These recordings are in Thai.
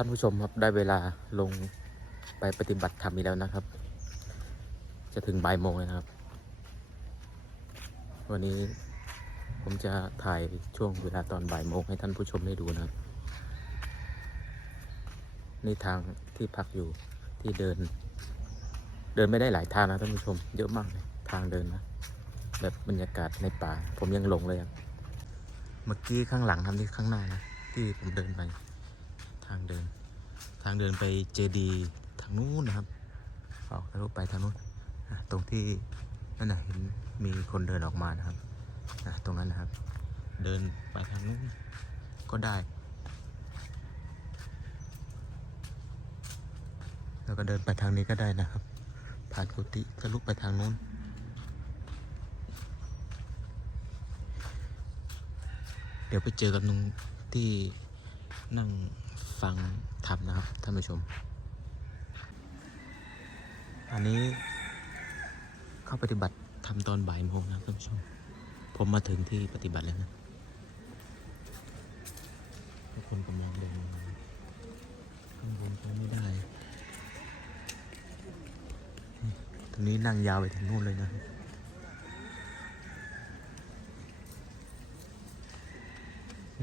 ท่านผู้ชมครับได้เวลาลงไปปฏิบัติธรรมอีกแล้วนะครับ จะถึงบ่ายโมงนะครับ วันนี้ผมจะถ่ายช่วงเวลาตอนบ่ายโมงให้ท่านผู้ชมได้ดูนะครับนี่ทางที่พักอยู่ที่เดิน เดินไม่ได้หลายทางนะท่านผู้ชม เยอะมากเลยทางเดินนะแบบบรรยากาศในป่า ผมยังหลงเลยอะเมื่อกี้ข้างหลังทำที่ข้างหน้านะที่ผมเดินไป ทางเดิน ทางเดินไปเจดีทางนู้นนะครับ ออกทะลุไปทางนู้นตรงที่นั่นนะเห็นมีคนเดินออกมานะครับตรงนั้นนะครับ เดินไปทางนู้นก็ได้ แล้วก็เดินไปทางนี้ก็ได้นะครับ ผ่านกุฏิทะลุไปทางนู้นเดี๋ยวไปเจอกันตรงที่นั่ง ฟังธรรมนะครับท่านผู้ชม อันนี้เข้าปฏิบัติทำตอนบ่ายโมงนะท่านผู้ชม ผมมาถึงที่ปฏิบัติแล้วนะทุกคนก็มองลงข้างบนก็ไม่ได้ ตรงนี้นั่งยาวไปถึงนู่นเลยนะ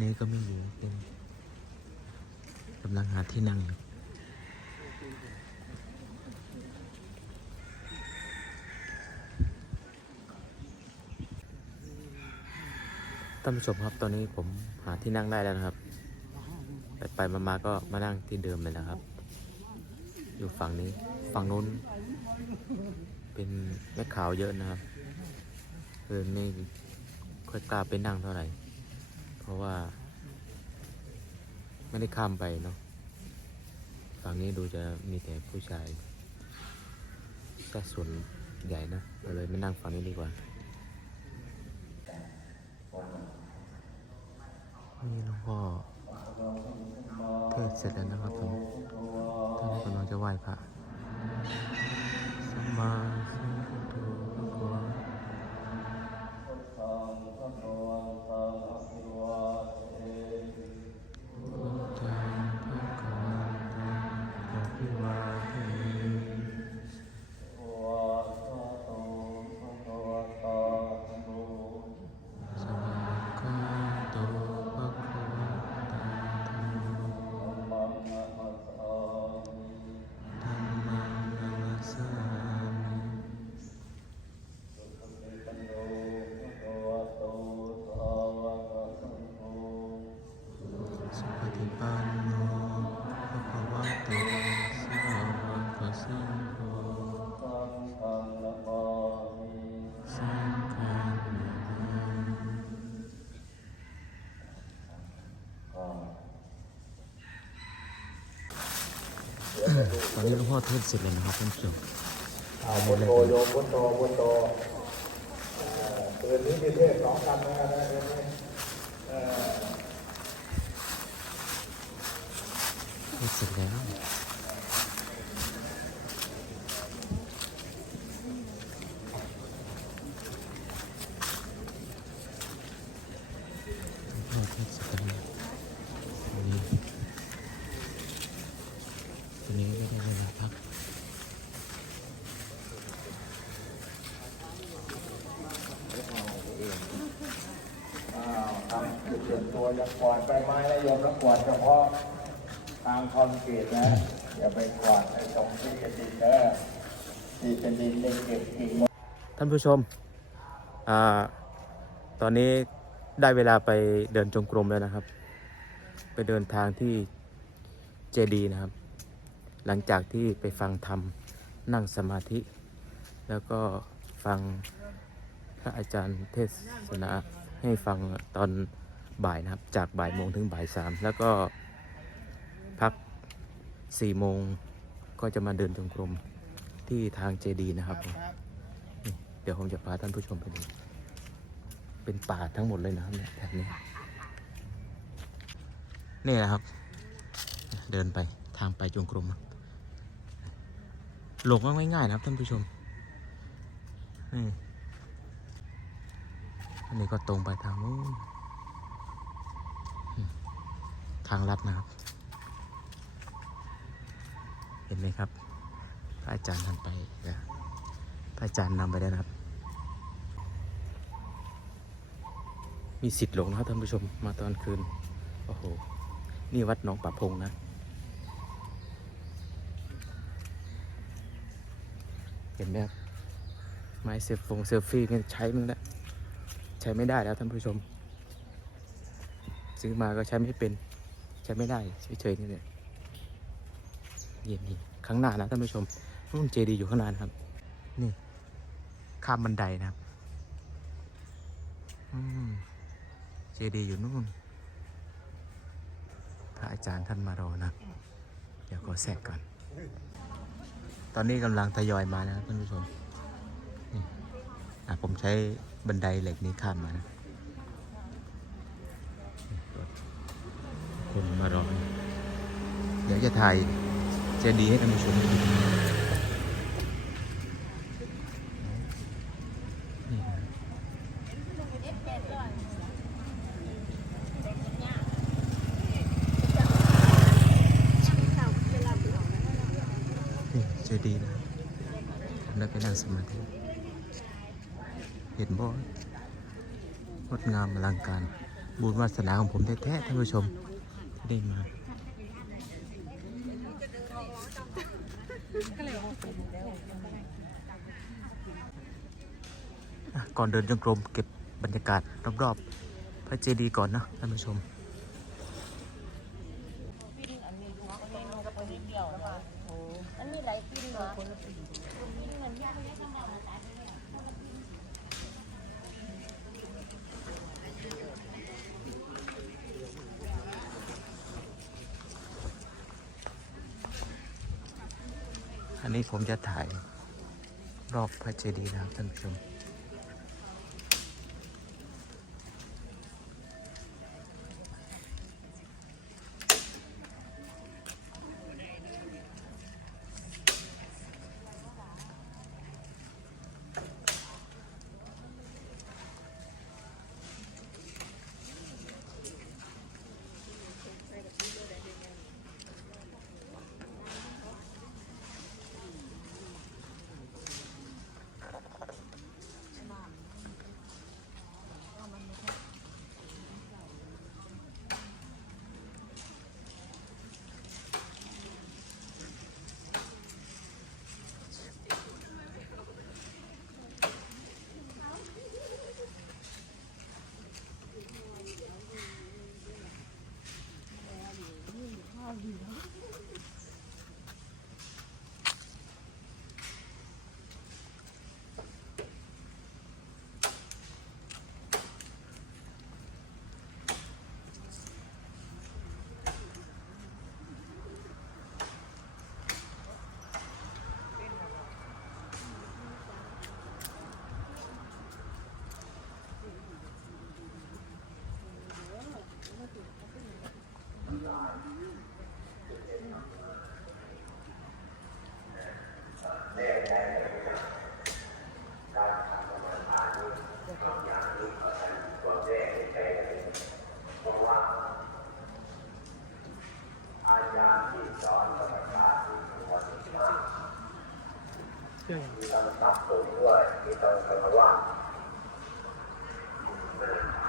นี่ก็ไม่อยู่เป็น กำลังหาที่นั่งอยู่ท่านผู้ชมครับตอนนี้ผมหาที่นั่งได้แล้วนะครับไปไปมามาก็มานั่งที่เดิมเลยนะครับ อยู่ฝั่งนี้ฝั่งนู้น เป็นแม่ขาวเยอะนะครับเออไม่ค่อยกล้าไปนั่งเท่าไหร่ เพราะว่า ไม่ได้ข้ามไปเนาะฝั่งนี้ดูจะมีแต่ผู้ชายก็ส่วนใหญ่นะเราเลยไม่นั่งฝั่งนี้ดีกว่านี่หลวงพ่อเทศเสร็จแล้วนะครับผมตอนนี้กำลังจะไหว้พระ ตอนนี้หลวงพ่อเทศน์เสร็จแล้วนะครับท่านผู้ชมอ่าพุทโธโยมพุทโตพุทโตเอ่อคืนนี้มีเทศสองกันนะครับนะเอ่อเทศเสร็จแล้ว อย่ากวาดใบไม้นะโยมแล้วกวาดเฉพาะทางคอนกรีตนะ อย่าไปกวาดไอ้ตรงที่เป็นดินเนอะที่เป็นดินเล็กเก็บกิ่งท่านผู้ชมอ่าตอนนี้ได้เวลาไปเดินจงกรมแล้วนะครับ ไปเดินทางที่เจดีนะครับ หลังจากที่ไปฟังธรรมนั่งสมาธิ แล้วก็ฟังพระอาจารย์เทศนาให้ฟังตอน บ่ายนะครับ จากบ่ายโมงถึงบ่ายสามแล้วก็พักสี่โมงก็จะมาเดินจงกรมที่ทางเจดีนะครับ เดี๋ยวผมจะพาท่านผู้ชมไปดูเป็นป่าทั้งหมดเลยนะครับเนี่ยแถบนี้นี่นะครับ เดินไปทางไปจงกรมหลงง่ายๆนะครับท่านผู้ชมนี่อันนี้ก็ตรงไปทางนู้น ทางลัดนะครับ เห็นไหมครับพระอาจารย์ท่านไปแล้วพระอาจารย์นำไปแล้นะครับ มีสิทธิ์หลงนะครับท่านผู้ชมมาตอนคืน โอ้โห นี่วัดหนองป่าพงนะ เห็นไหมครับไม้เซฟฟงเซลฟี่เนี่ยใช้มึงแล้วใช้ไม่ได้แล้วท่านผู้ชม ซื้อมาก็ใช้ไม่เป็น ช้ไม่ได้เฉยๆนี่แหละเย็นดีข้างหน้านะท่านผู้ชมนู่นเจดีอยู่ข้างหน้านะครับ นี่ ข้ามบันไดนะครับอืมเจดีอยู่นู่นพระอาจารย์ท่านมารอนะ เดี๋ยวขอแทรกก่อน ตอนนี้กำลังทยอยมานะครับท่านผู้ชม นี่ผมใช้บันไดเหล็กนี้ข้ามมานะนี่รถ คนมารอ เดี๋ยวจะถ่ายเจดีย์ให้ท่านผู้ชมดูนี่นะนี่เจดีย์นะครับทำไปนั่งสมาธิเห็นบ่งดงามอลังการ บุญวาสนาของผมแท้ๆท่านผู้ชม ได้มา ก่อนเดินจงกรมเก็บบรรยากาศรอบๆ พระเจดีย์ก่อนนะท่านผู้ชม มันมีหลายปิ้นเนาะปิ้นเหมือนย่างเล็กน้อย อันนี้ผมจะถ่ายรอบพระเจดีย์นะครับท่านผู้ชม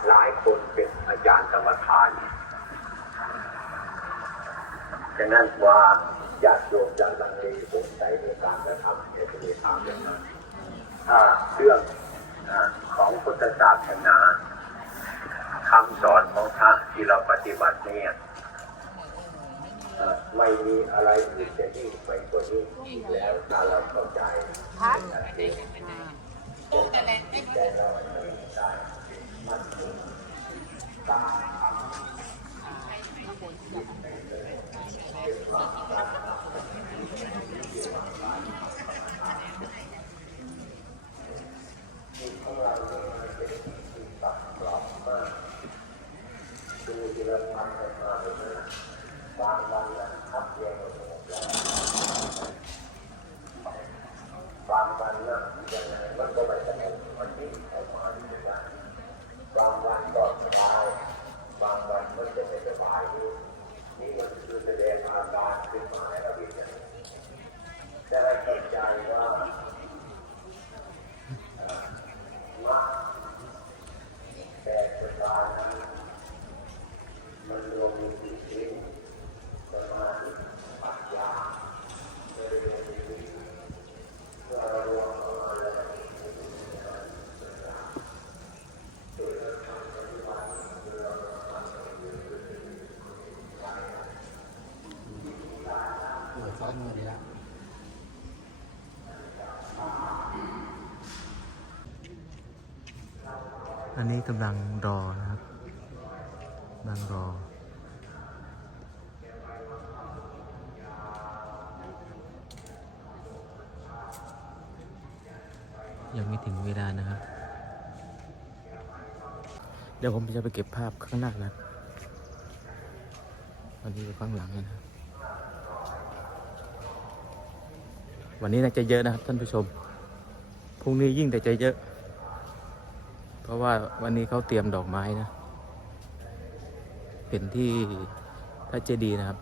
หลายคนเป็นอาจารย์กรรมฐานฉะนั้นว่าญาติโยมจะลังเลสงสัยในการกระทำเนี่ยจะมีทางอย่างนั้นถ้าเรื่องของพุทธศาสนาคำสอนของพระที่เราปฏิบัติเนี่ย ไม่มีอะไรที่จะยิ่งไปกว่านี้อีกแล้วถ้าเราเข้าใจแต่เราไม่ได้มันตาม ดูทีละพันกันมาเลยนะบางวันนะขับเรียนก็สงบแล้วบางวันนะยังไงมันก็ไม่สงบมันนิ่งออกมาอยู่อย่างบางวันก็สบาย สอนมือดีละอันนี้กำลังรอนะครับกำลังรอ ยังไม่ถึงเวลานะครับ เดี๋ยวผมจะไปเก็บภาพข้างหน้านะวันนี้อยู่ข้างหลังนะครับ วันนี้น่าจะเยอะนะครับท่านผู้ชม พรุ่งนี้ยิ่งแต่จะเยอะ เพราะว่าวันนี้เขาเตรียมดอกไม้นะ เป็นที่พระเจดีย์นะครับ